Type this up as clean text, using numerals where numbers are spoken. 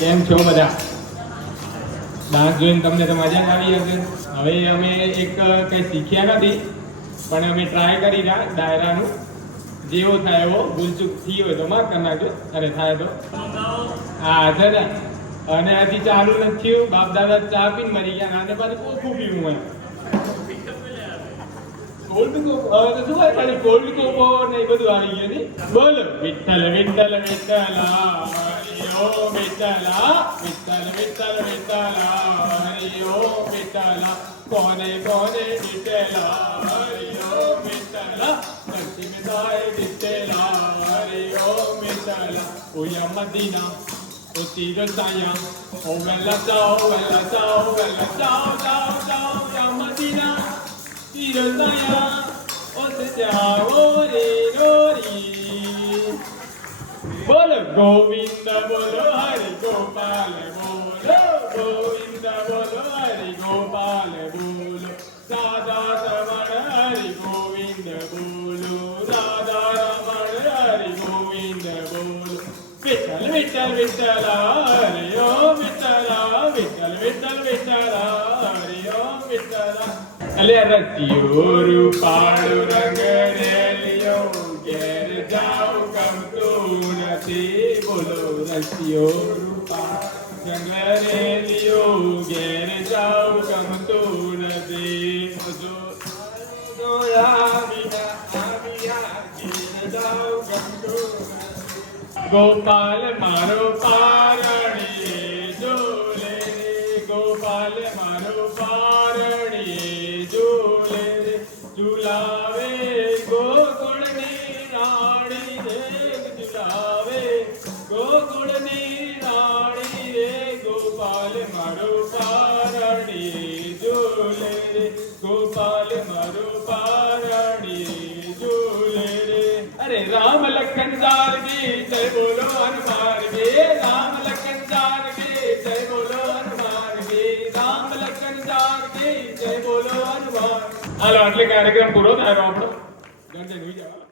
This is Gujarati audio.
કેમ છો બધા? ડાન્સ જોઈને તમને તો મજા જ આવી હશે. હવે અમે એક કંઈ શીખ્યા નથી, પણ અમે ટ્રાય કરી રહ્યા ડાયરાનું. જેવો થાય એવો, ભૂલચૂક થઈ હોય તો માફ કરી નાખજો, અરે થાય તો. હા છે ને. અને હજી ચાલુ નથી થયું. બાપ દાદા ચા પીને મરી ગયા, નાને પાછું ઓછું પીવું હોય. કોલ્ડ કોકો હવે તો શું હોય, ખાલી કોલ્ડ કોકો ને એ બધું આવી ગયું ને. બોલો વિઠ્ઠલ વિઠ્ઠલ વિઠ્ઠલ હરિ ઓમ વિઠ્ઠલ વિઠ્ઠલ વિઠ્ઠલ વિઠ્ઠલ હરિ ઓમ વિઠ્ઠલ કોને કોને વિઠ્ઠલ હરિ ઓમ વિઠ્ઠલ પશ્ચિમ દાય વિઠ્ઠલ હરિ ઓમ વિઠ્ઠલ ઓયા મદીના ઓ તીર સાયા ઓ વેલા જાઓ જાઓ જાઓ જાઓ યા Medina Tirosaya, Osaya, Ori. Bolo Govinda, Bolo Hari Gopal, Bolo Govinda, Bolo Hari Gopal, Bolo Radha Ramana Hari Govinda, Bolo Radha Ramana Hari Govinda, Bolo Vittal, Vittal, Vittal, Hari Om Vittala, Vittal, Vittal, Vittal, Hari Om Vittala. અલે રતિયો રૂપાળો રંગ રેલિયો ઘેર જાવ ગમતું નથી. બોલો રતિયો રૂપાળો રંગ રેલિયો ઘેર જાવ ગમતું નથી. ગોપાલ મારો પારણી જોલે, ગોપાલ મારો પારણી ઝુલાવે ગોકુળની રાણી રે, ઝુલાવે ગોકુળની રાણી રે. ગોપાલ મારો પારણી ઝૂલે રે, ગોપાલ મારો પારણી ઝૂલે રે. અરે રામ લખન જાનકી જય બોલો હનુમાન કે, રામ લખન જાનકી જય બોલો હનુમાન કે, રામ લખન જાનકી જય બોલો હનુમાન. હાલો, એટલે કાર્યક્રમ પૂરો થયો આપણો. ગંજન હોઈ જવા.